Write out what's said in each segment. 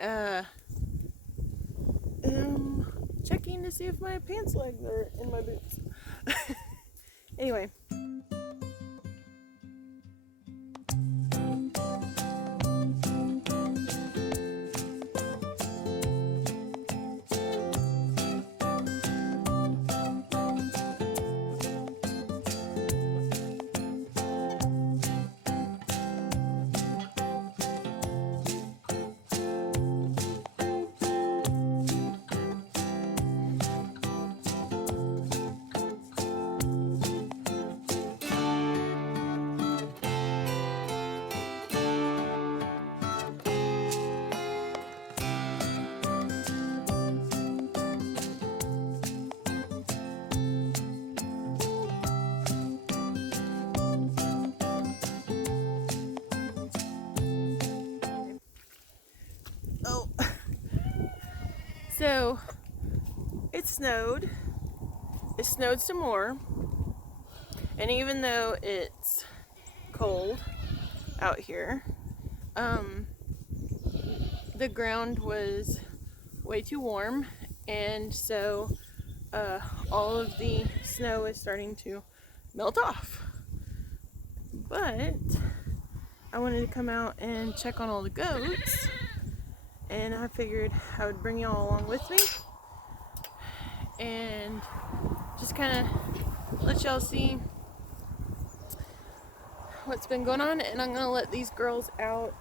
I am checking to see if my pants legs are in my boots. Anyway. Oh, so it snowed. It snowed some more, and even though it's cold out here, the ground was way too warm, and so all of the snow is starting to melt off. But I wanted to come out and check on all the goats, and I figured I would bring y'all along with me and just kind of let y'all see what's been going on. And I'm gonna let these girls out.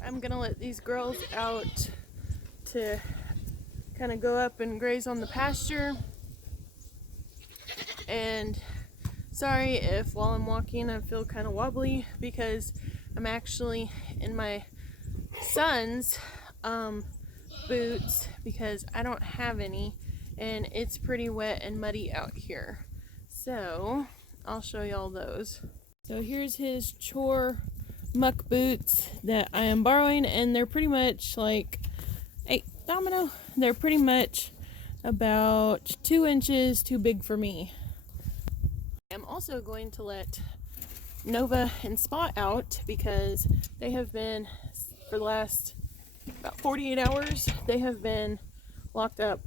I'm gonna let these girls out to kind of go up and graze on the pasture. And sorry if while I'm walking I feel kind of wobbly, because I'm actually in my son's boots because I don't have any, and it's pretty wet and muddy out here. So I'll show y'all those. So here's his chore muck boots that I am borrowing, and they're pretty much like, hey Domino, they're pretty much about 2 inches too big for me. I'm also going to let Nova and Spot out because they have been, for the last about 48 hours, they have been locked up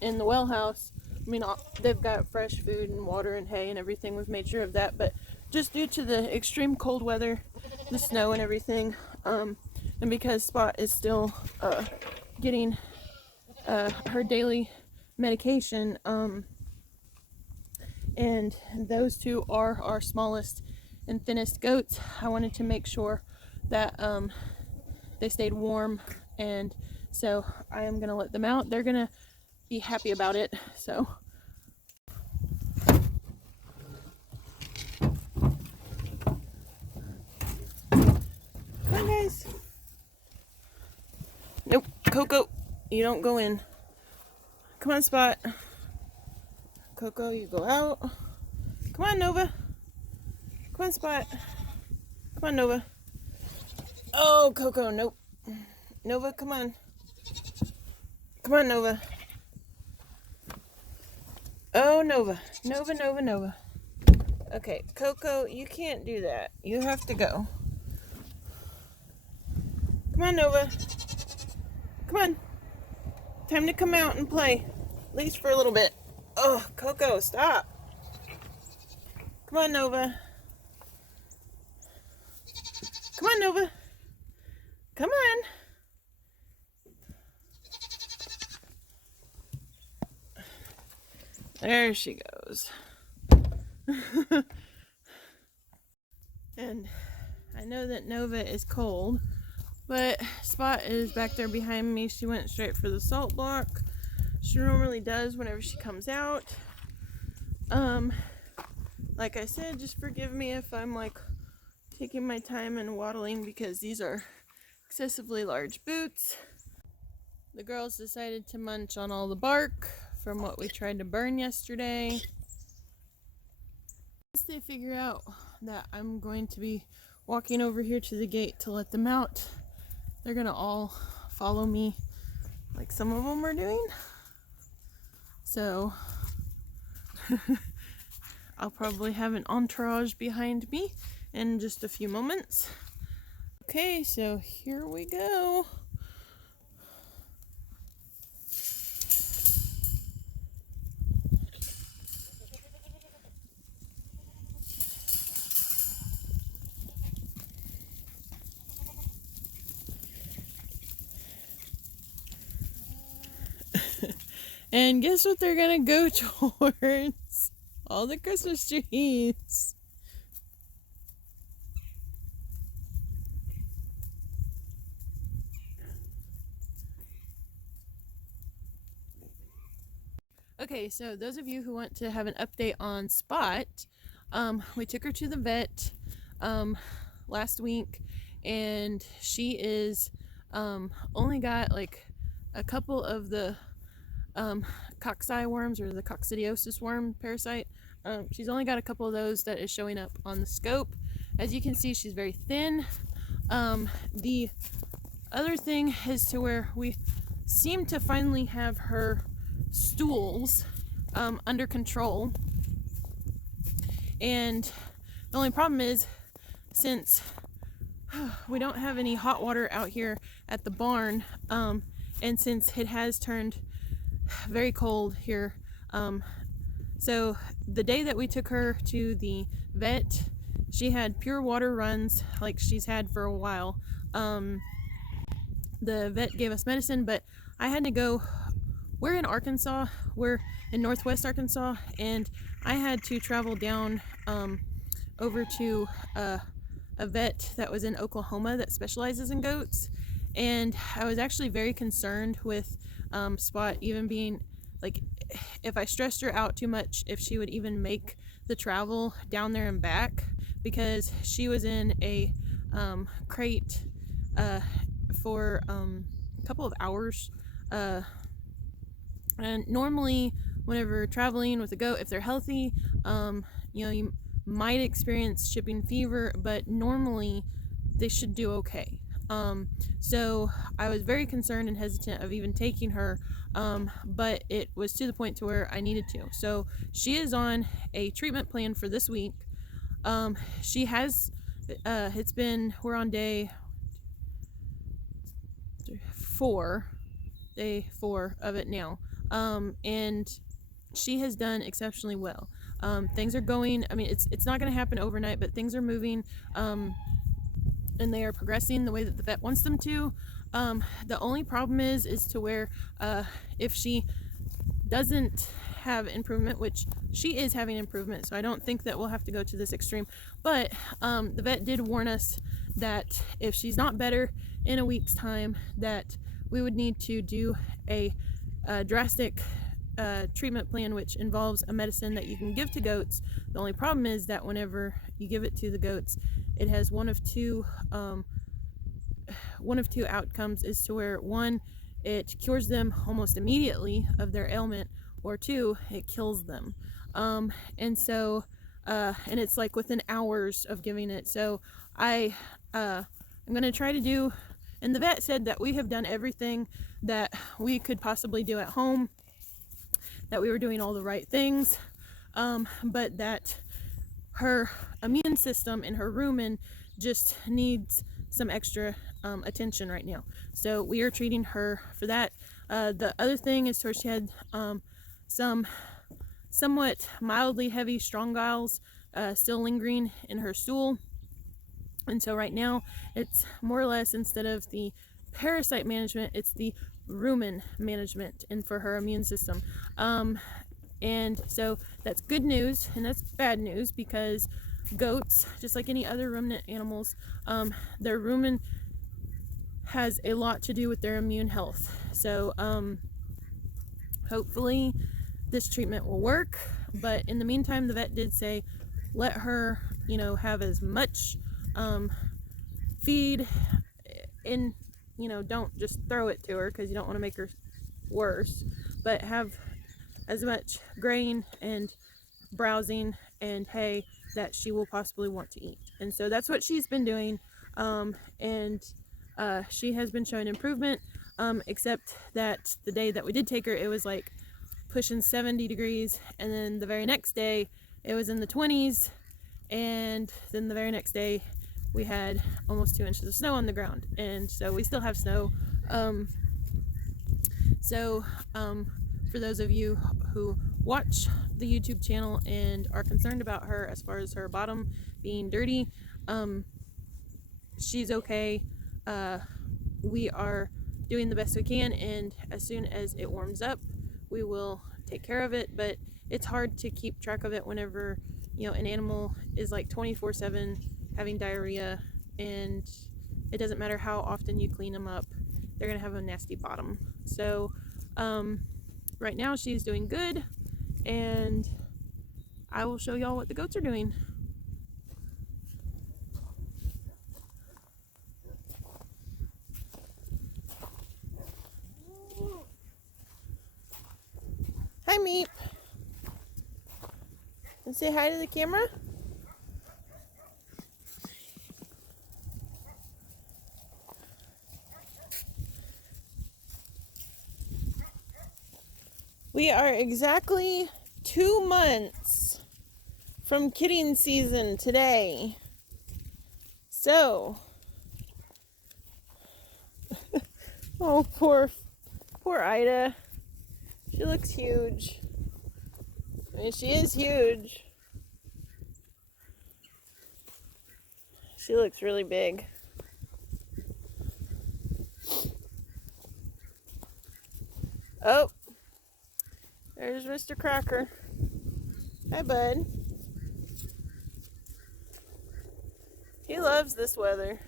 in the well house. I mean, they've got fresh food and water and hay and everything. We've made sure of that, but just due to the extreme cold weather, the snow and everything, and because Spot is still getting her daily medication, and those two are our smallest and thinnest goats, I wanted to make sure that they stayed warm, and so I am gonna let them out. They're gonna be happy about it. So come on, guys. Nope, Coco, you don't go in. Come on, Spot. Coco, you go out. Come on, Nova. Come on, Spot. Come on, Nova. Oh, Coco, nope. Nova, come on. Come on, Nova. Oh, Nova. Nova. Okay, Coco, you can't do that. You have to go. Come on, Nova. Come on. Time to come out and play. At least for a little bit. Oh, Coco, stop. Come on, Nova. Come on, Nova. Come on. There she goes. And I know that Nova is cold, but Spot is back there behind me. She went straight for the salt block. She normally does whenever she comes out. Like I said, just forgive me if I'm like taking my time and waddling because these are excessively large boots. The girls decided to munch on all the bark from what we tried to burn yesterday. Once they figure out that I'm going to be walking over here to the gate to let them out, they're gonna all follow me like some of them are doing. So I'll probably have an entourage behind me in just a few moments. Okay, so here we go. And guess what they're gonna go towards? All the Christmas trees. Okay, so those of you who want to have an update on Spot, we took her to the vet last week, and she is only got like a couple of the cocci worms, or the coccidiosis worm parasite. She's only got a couple of those that is showing up on the scope. As you can see, she's very thin. The other thing is to where we seem to finally have her stools under control, and the only problem is, since we don't have any hot water out here at the barn, and since it has turned very cold here, so the day that we took her to the vet, she had pure water runs like she's had for a while. The vet gave us medicine, but I had to go. We're in Arkansas, we're in northwest Arkansas, and I had to travel down over to a vet that was in Oklahoma that specializes in goats. And I was actually very concerned with Spot even being, like, if I stressed her out too much, if she would even make the travel down there and back, because she was in a crate for a couple of hours. And normally, whenever traveling with a goat, if they're healthy, you might experience shipping fever, but normally they should do okay. So I was very concerned and hesitant of even taking her, but it was to the point to where I needed to. So she is on a treatment plan for this week. She has, we're on day 4 of it now. And she has done exceptionally well. Things are going, I mean, it's not going to happen overnight, but things are moving, and they are progressing the way that the vet wants them to. The only problem is to where if she doesn't have improvement, which she is having improvement, so I don't think that we'll have to go to this extreme, but the vet did warn us that if she's not better in a week's time, that we would need to do a drastic treatment plan, which involves a medicine that you can give to goats. The only problem is that whenever you give it to the goats, it has one of two outcomes, is to where, one, it cures them almost immediately of their ailment, or two, it kills them. And so and it's like within hours of giving it. So I'm gonna try to do, and the vet said that we have done everything that we could possibly do at home, that we were doing all the right things, but that her immune system and her rumen just needs some extra attention right now. So we are treating her for that. The other thing is where she had some somewhat mildly heavy strong giles still lingering in her stool. And so right now it's more or less, instead of the parasite management, it's the rumen management, and for her immune system. And so that's good news, and that's bad news, because goats, just like any other ruminant animals, their rumen has a lot to do with their immune health. So hopefully this treatment will work, but in the meantime, the vet did say let her, have as much feed in, don't just throw it to her, because you don't want to make her worse, but have as much grain and browsing and hay that she will possibly want to eat. And so that's what she's been doing, and she has been showing improvement, except that the day that we did take her, it was like pushing 70 degrees, and then the very next day it was in the 20s, and then the very next day we had almost 2 inches of snow on the ground, and so we still have snow. For those of you who watch the YouTube channel and are concerned about her as far as her bottom being dirty, she's okay. We are doing the best we can, and as soon as it warms up, we will take care of it. But it's hard to keep track of it whenever, you know, an animal is like 24/7 having diarrhea, and it doesn't matter how often you clean them up, they're gonna have a nasty bottom. So right now she's doing good, and I will show y'all what the goats are doing. Hi, Meep. And say hi to the camera. We are exactly 2 months from kidding season today. So, oh, poor Ida. She looks huge. I mean, she is huge. She looks really big. Oh, there's Mr. Cracker. Hi, bud. He loves this weather.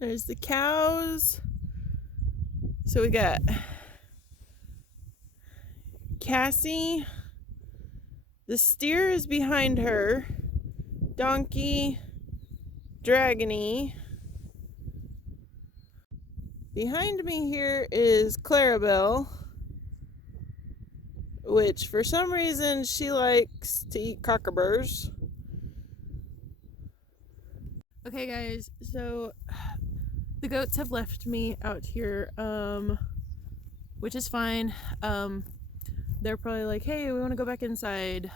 There's the cows. So we got Cassie. The steer is behind her. Donkey, Dragony. Behind me here is Clarabelle, which for some reason she likes to eat cockaburs. Okay guys, so the goats have left me out here, which is fine. They're probably like, hey, we want to go back inside,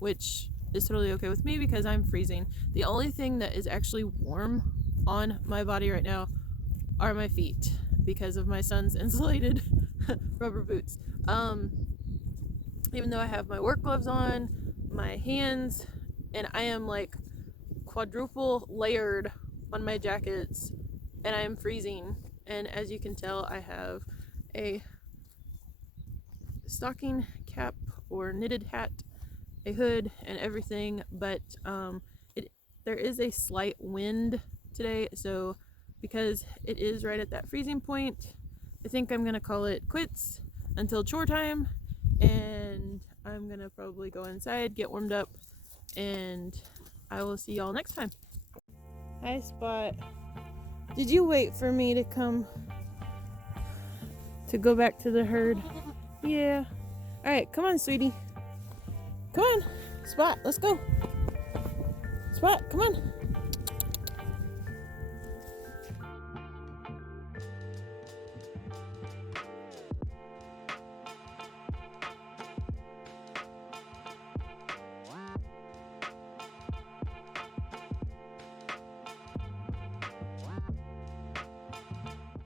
which is totally okay with me because I'm freezing. The only thing that is actually warm on my body right now are my feet because of my son's insulated rubber boots. Even though I have my work gloves on, my hands, and I am like quadruple layered on my jackets, and I am freezing. And as you can tell, I have a stocking cap or knitted hat, a hood, and everything, but there is a slight wind today, so because it is right at that freezing point, I think I'm gonna call it quits until chore time, and I'm gonna probably go inside, get warmed up, and I will see y'all next time. Hi, Spot. Did you wait for me to come to go back to the herd? Yeah. Alright, come on, sweetie. Come on. Spot, let's go. Spot, come on.